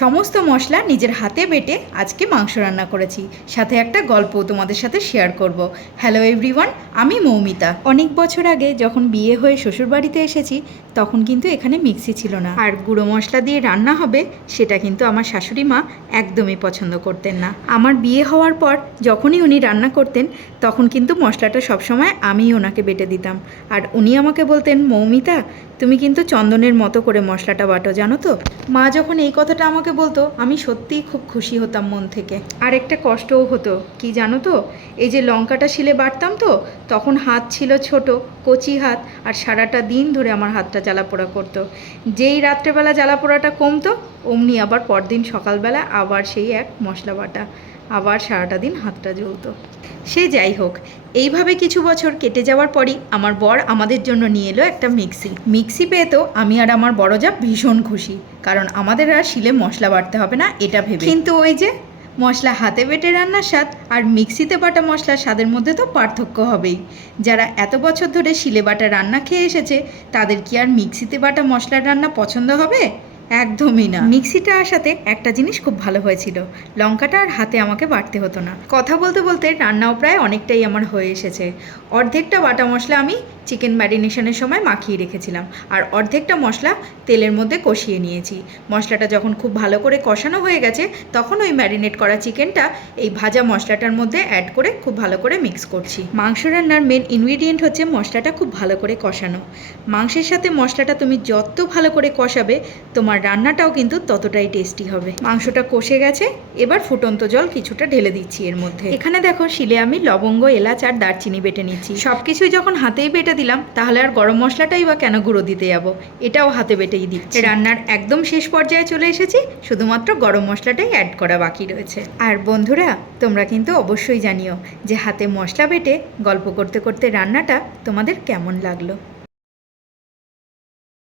সমস্ত মশলা নিজের হাতে বেটে আজকে মাংস রান্না করেছি। সাথে একটা গল্প তোমাদের সাথে শেয়ার করব। হ্যালো এভরিওয়ান আমি মৌমিতা। অনেক বছর আগে যখন বিয়ে হয়ে শ্বশুরবাড়িতে এসেছি, তখন কিন্তু এখানে মিক্সি ছিল না। আর গুঁড়ো মশলা দিয়ে রান্না হবে, সেটা কিন্তু আমার শাশুড়ি মা একদমই পছন্দ করতেন না। আমার বিয়ে হওয়ার পর যখনই উনি রান্না করতেন, তখন কিন্তু মশলাটা সবসময় আমিই ওনাকে বেটে দিতাম। আর উনি আমাকে বলতেন, মৌমিতা, তুমি কিন্তু চন্দনের মতো করে মশলাটা বাটো, জানো তো? মা যখন এই কথাটা আমাকে বলতো, আমি সত্যিই খুব খুশি হতাম মন থেকে। আর একটা কষ্টও হতো, কি জানো তো? এই যে লঙ্কাটা শিলে বাড়তাম তো, তখন হাত ছিল ছোট, কচি হাত, আর সারাটা দিন ধরে আমার হাতটা জ্বালাপোড়া করতো। যেই রাত্রেবেলা জ্বালাপোড়াটা কমতো, অমনি আবার পরদিন সকালবেলা আবার সেই এক মশলা বাটা আবার সারাটা দিন হাতটা জ্বলতো। সে যাই হোক, এইভাবে কিছু বছর কেটে যাওয়ার পরই আমার বর আমাদের জন্য নিয়ে এলো একটা মিক্সি। মিক্সি পেয়ে তো আমি আর আমার বড় যা ভীষণ খুশি, কারণ আমাদের আর শিলে মশলা বাটতে হবে না, এটা ভেবে। কিন্তু ওই যে মশলা হাতে বেটে রান্নার স্বাদ আর মিক্সিতে বাটা মশলার স্বাদের মধ্যে তো পার্থক্য হবেই। যারা এত বছর ধরে শিলে বাটা রান্না খেয়ে এসেছে, তাদের কি আর মিক্সিতে বাটা মশলার রান্না পছন্দ হবে? একদমই না। মিক্সিটা আসাতে একটা জিনিস খুব ভালো হয়েছিল। লঙ্কাটা আর হাতে আমাকে বাটতে হতো না। কথা বলতে বলতে রান্নাও প্রায় অনেকটাই আমার হয়ে এসেছে। অর্ধেকটা বাটা মশলা আমি চিকেন ম্যারিনেশনের সময় মাখিয়ে রেখেছিলাম। আর অর্ধেকটা মশলা তেলের মধ্যে কষিয়ে নিয়েছি। মশলাটা যখন খুব ভালো করে কষানো হয়ে গেছে, তখন ওই ম্যারিনেট করা চিকেনটা এই ভাজা মশলাটার মধ্যে অ্যাড করে খুব ভালো করে মিক্স করছি। মাংস রান্নার মেন ইনগ্রিডিয়েন্ট হচ্ছে মশলাটা খুব ভালো করে কষানো। মাংসের সাথে মশলাটা তুমি যত ভালো করে কষাবে, তোমার রান্নাটাও কিন্তু ততটাই টেস্টি হবে। মাংসটা কষে গেছে, এবার ফুটন্ত জল কিছুটা ঢেলে দিচ্ছি এর মধ্যে। এখানে দেখো, শিলে আমি লবঙ্গ, এলাচ আর দারচিনি বেটে নিচ্ছি। সব কিছুই যখন হাতেই বেটে দিলাম, তাহলে আর গরম মশলাটাই বা কেন গুঁড়ো দিতে যাব? এটাও হাতে বেটেই দিচ্ছি। রান্নার একদম শেষ পর্যায়ে চলে এসেছি, শুধুমাত্র গরম মশলাটাই অ্যাড করা বাকি রয়েছে। আর বন্ধুরা, তোমরা কিন্তু অবশ্যই জানিও যে হাতে মশলা বেটে গল্প করতে করতে রান্নাটা তোমাদের কেমন লাগল।